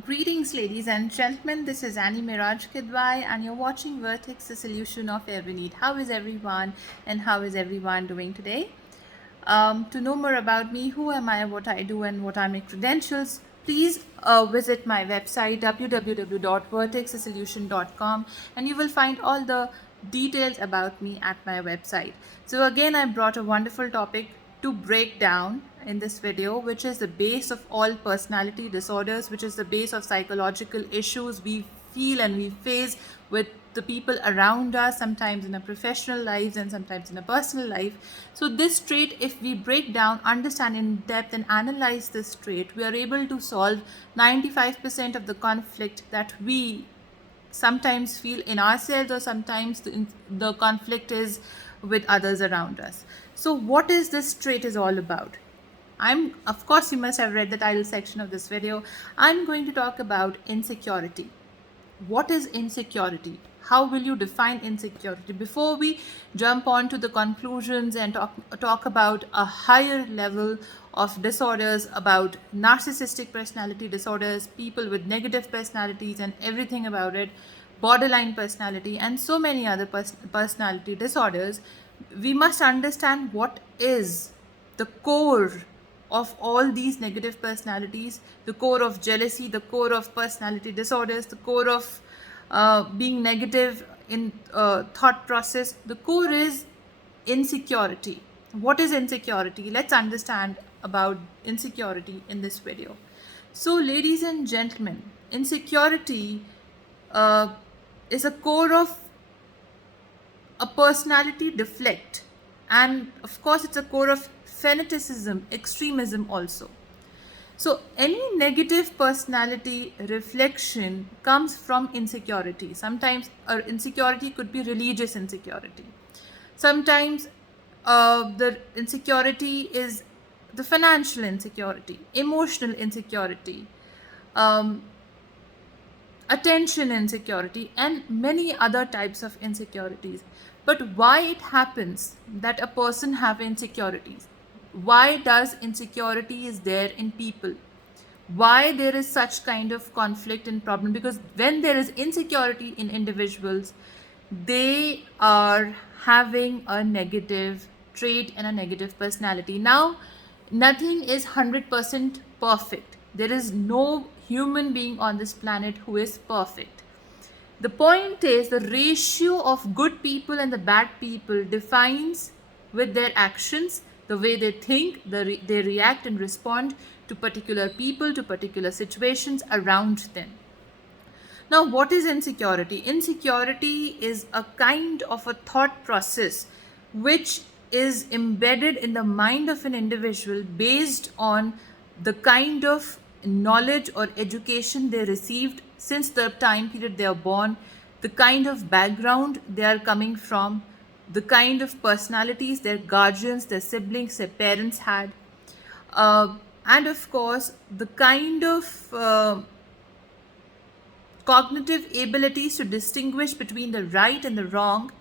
Greetings, ladies and gentlemen. This is Annie Miraj Kidwai, and you're watching Vertex, the solution of every need. How is everyone, and how is everyone doing today? To know more about me, who am I, what I do, and what are my credentials, please visit my website www.vertexthesolution.com, and you will find all the details about me at my website. So again, I brought a wonderful topic to break down in this video, which is the base of all personality disorders, which is the base of psychological issues we feel and we face with the people around us, sometimes in our professional lives and sometimes in a personal life. So this trait, if we break down, understand in depth and analyze this trait, we are able to solve 95% of the conflict that we sometimes feel in ourselves, or sometimes the conflict is with others around us. So what is this trait is all about? Of course, you must have read the title section of this video. I'm going to talk about insecurity. What is insecurity? How will you define insecurity? Before we jump on to the conclusions and talk about a higher level of disorders, about narcissistic personality disorders, people with negative personalities and everything about it, borderline personality, and so many other personality disorders, we must understand what is the core of all these negative personalities, the core of jealousy, the core of personality disorders, the core of being negative in thought process. The core is insecurity. What is insecurity? Let's understand about insecurity in this video. So, ladies and gentlemen, insecurity uh, is a core of a personality deflect, and of course it's a core of fanaticism, extremism also. So any negative personality reflection comes from insecurity. Sometimes insecurity could be religious insecurity. Sometimes the insecurity is the financial insecurity, emotional insecurity, um, attention insecurity, and many other types of insecurities. But why it happens that a person have insecurities? Why does insecurity is there in people? Why there is such kind of conflict and problem? Because when there is insecurity in individuals, they are having a negative trait and a negative personality. Now, nothing is 100% perfect. There is no human being on this planet who is perfect. The point is, the ratio of good people and the bad people defines with their actions, the way they think, they react and respond to particular people, to particular situations around them. Now, what is insecurity? Insecurity is a kind of a thought process which is embedded in the mind of an individual based on the kind of knowledge or education they received since the time period they are born, the kind of background they are coming from, the kind of personalities their guardians, their siblings, their parents had, and of course, the kind of cognitive abilities to distinguish between the right and the wrong,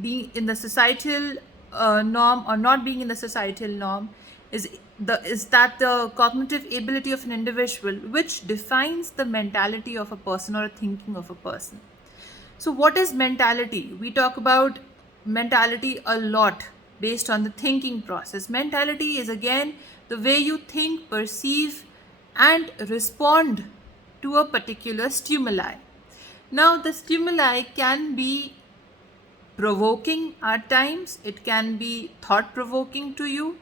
being in the societal norm or not being in the societal norm, is that the cognitive ability of an individual which defines the mentality of a person or thinking of a person. So what is mentality? We talk about mentality a lot based on the thinking process. Mentality is again the way you think, perceive, and respond to a particular stimuli. Now, the stimuli can be provoking at times, it can be thought provoking to you,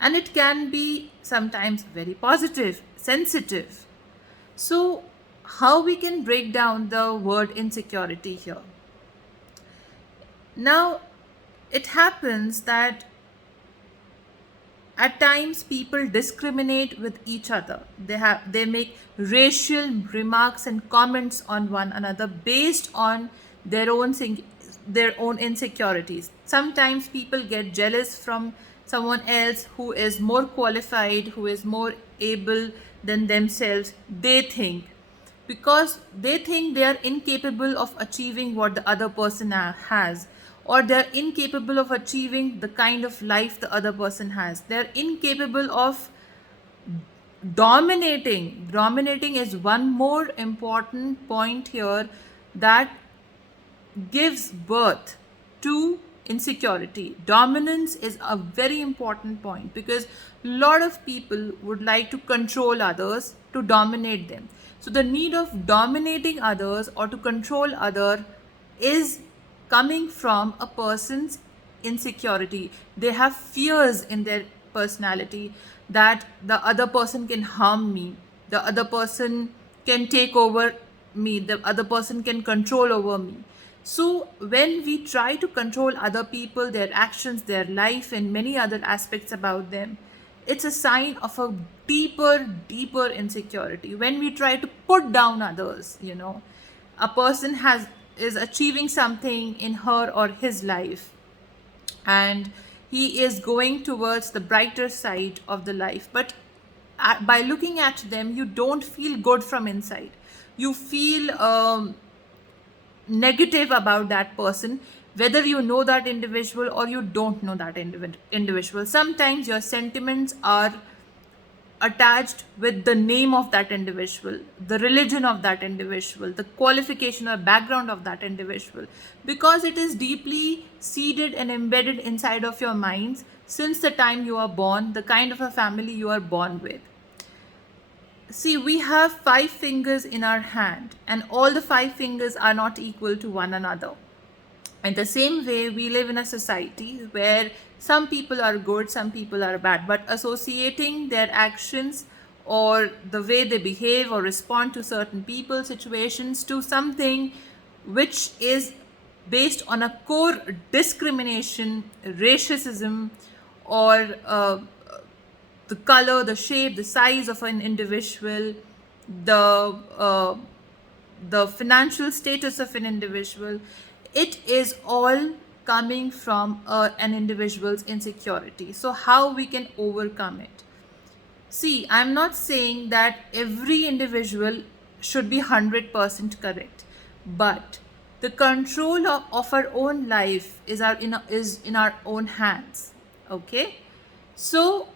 and it can be sometimes very positive, sensitive. So, how we can break down the word insecurity here? Now, it happens that at times people discriminate with each other. They make racial remarks and comments on one another based on their own insecurities. Sometimes people get jealous from someone else who is more qualified, who is more able than themselves, they think, because they think they are incapable of achieving what the other person has, or they're incapable of achieving the kind of life the other person has. They're incapable of Dominating is one more important point here that gives birth to insecurity. Dominance is a very important point because a lot of people would like to control others, to dominate them. So the need of dominating others or to control other is coming from a person's insecurity. They have fears in their personality that the other person can harm me, the other person can take over me, the other person can control over me. So when we try to control other people, their actions, their life, and many other aspects about them, it's a sign of a deeper insecurity. When we try to put down others, a person is achieving something in her or his life, and he is going towards the brighter side of the life, but by looking at them, you don't feel good from inside. You feel negative about that person, whether you know that individual or you don't know that individual. Sometimes your sentiments are attached with the name of that individual, the religion of that individual, the qualification or background of that individual, because it is deeply seeded and embedded inside of your minds since the time you are born, the kind of a family you are born with. See, we have 5 fingers in our hand, and all the 5 fingers are not equal to one another. In the same way, we live in a society where some people are good, some people are bad, but associating their actions or the way they behave or respond to certain people, situations, to something which is based on a core discrimination, racism, or the color, the shape, the size of an individual, the uh, the financial status of an individual, it is all coming from an individual's insecurity. So how we can overcome it? See, I'm not saying that every individual should be 100% correct, but the control of our own life is in our own hands. Okay, so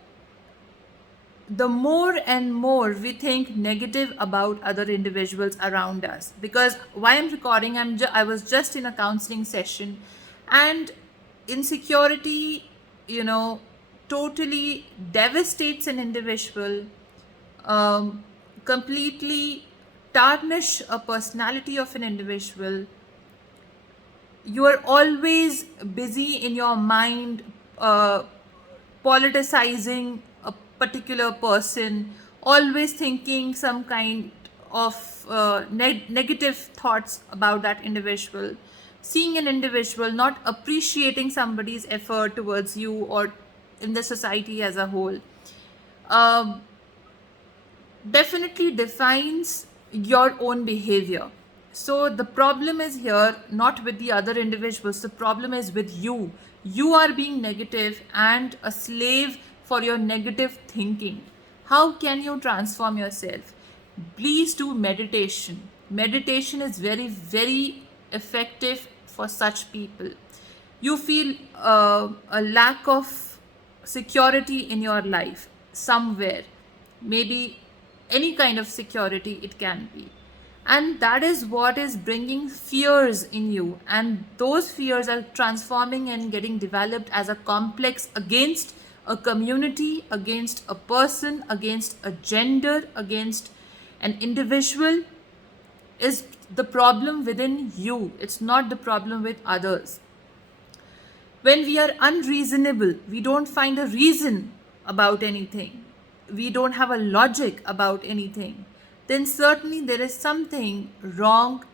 the more and more we think negative about other individuals around us, because while I'm recording, I was just in a counseling session, and insecurity, totally devastates an individual, completely tarnish a personality of an individual. You are always busy in your mind, politicizing a particular person, always thinking some kind of negative thoughts about that individual, seeing an individual, not appreciating somebody's effort towards you or in the society as a whole. Um, Definitely defines your own behavior. So the problem is here not with the other individuals, the problem is with you. You are being negative and a slave for your negative thinking. How can you transform yourself? Please do meditation. Meditation is very effective for such people. You feel a lack of security in your life somewhere, maybe any kind of security it can be, and that is what is bringing fears in you, and those fears are transforming and getting developed as a complex against a community, against a person, against a gender, against an individual. Is the problem within you, it's not the problem with others. When we are unreasonable, we don't find a reason about anything, we don't have a logic about anything, then certainly there is something wrong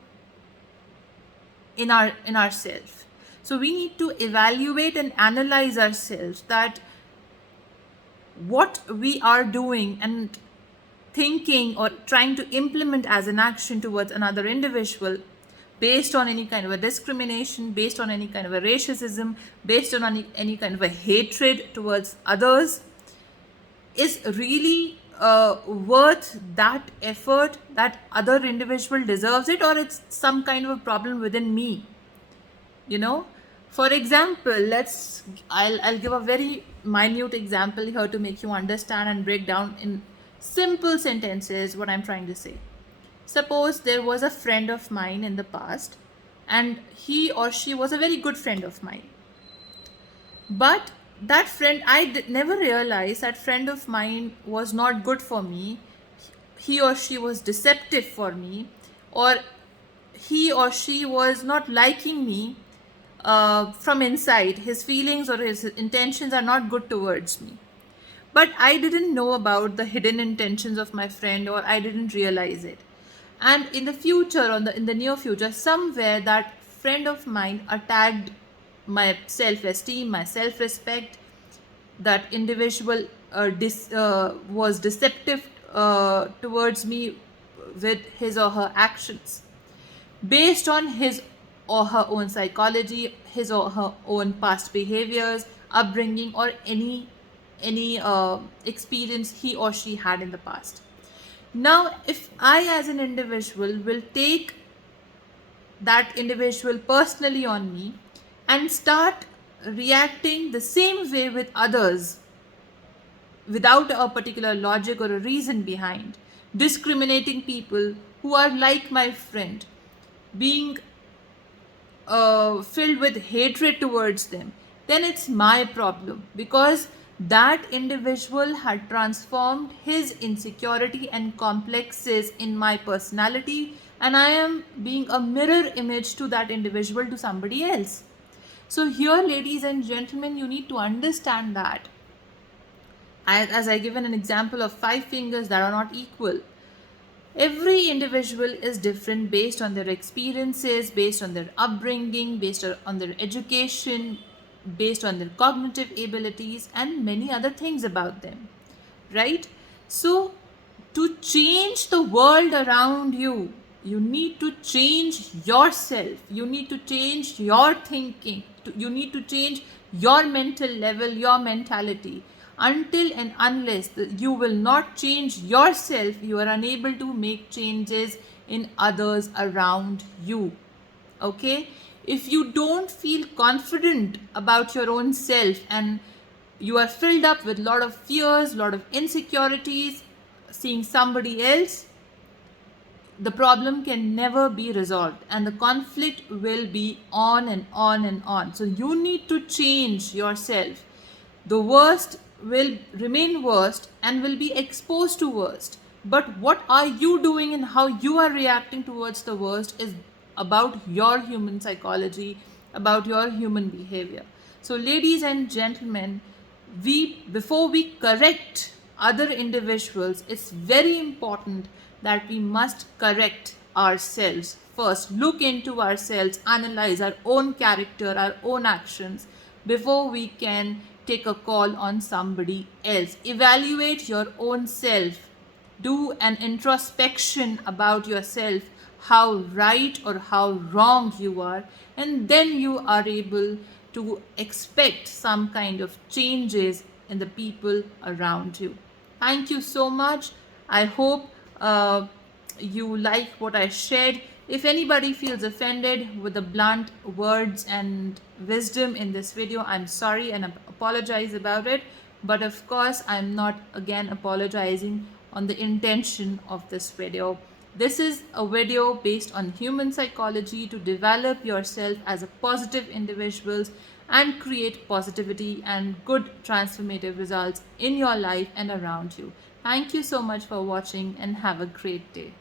in ourselves. So we need to evaluate and analyze ourselves, that what we are doing and thinking or trying to implement as an action towards another individual, based on any kind of a discrimination, based on any kind of a racism, based on any kind of a hatred towards others, is really worth that effort, that other individual deserves it, or it's some kind of a problem within me. For example, I'll give a very minute example here to make you understand and break down Simple sentences, what I'm trying to say. Suppose there was a friend of mine in the past, and he or she was a very good friend of mine. But that friend, never realized that friend of mine was not good for me. He or she was deceptive for me, or he or she was not liking me from inside. His feelings or his intentions are not good towards me. But I didn't know about the hidden intentions of my friend, or I didn't realize it. And in the future, in the near future, somewhere that friend of mine attacked my self-esteem, my self-respect. That individual was deceptive towards me with his or her actions, based on his or her own psychology, his or her own past behaviors, upbringing, or any experience he or she had in the past. Now, if I as an individual will take that individual personally on me and start reacting the same way with others without a particular logic or a reason behind, discriminating people who are like my friend, being filled with hatred towards them, then it's my problem, because that individual had transformed his insecurity and complexes in my personality, and I am being a mirror image to that individual, to somebody else. So, here, ladies and gentlemen, you need to understand that. As I given an example of 5 fingers that are not equal. Every individual is different based on their experiences, based on their upbringing, based on their education, based on their cognitive abilities, and many other things about them. Right? So, to change the world around you, you need to change yourself. You need to change your thinking. You need to change your mental level, your mentality. Until and unless you will not change yourself, you are unable to make changes in others around you. Okay? If you don't feel confident about your own self, and you are filled up with a lot of fears, a lot of insecurities, seeing somebody else, the problem can never be resolved, and the conflict will be on and on and on. So you need to change yourself. The worst will remain worst and will be exposed to worst. But what are you doing and how you are reacting towards the worst is about your human psychology, about your human behavior. So, ladies and gentlemen, before we correct other individuals, it's very important that we must correct ourselves first. Look into ourselves, analyze our own character, our own actions, before we can take a call on somebody else. Evaluate your own self. Do an introspection about yourself, how right or how wrong you are, and then you are able to expect some kind of changes in the people around you. Thank you so much. I hope you like what I shared. If anybody feels offended with the blunt words and wisdom in this video, I'm sorry and I apologize about it. But of course, I'm not again apologizing on the intention of this video. This is a video based on human psychology to develop yourself as a positive individual and create positivity and good transformative results in your life and around you. Thank you so much for watching and have a great day.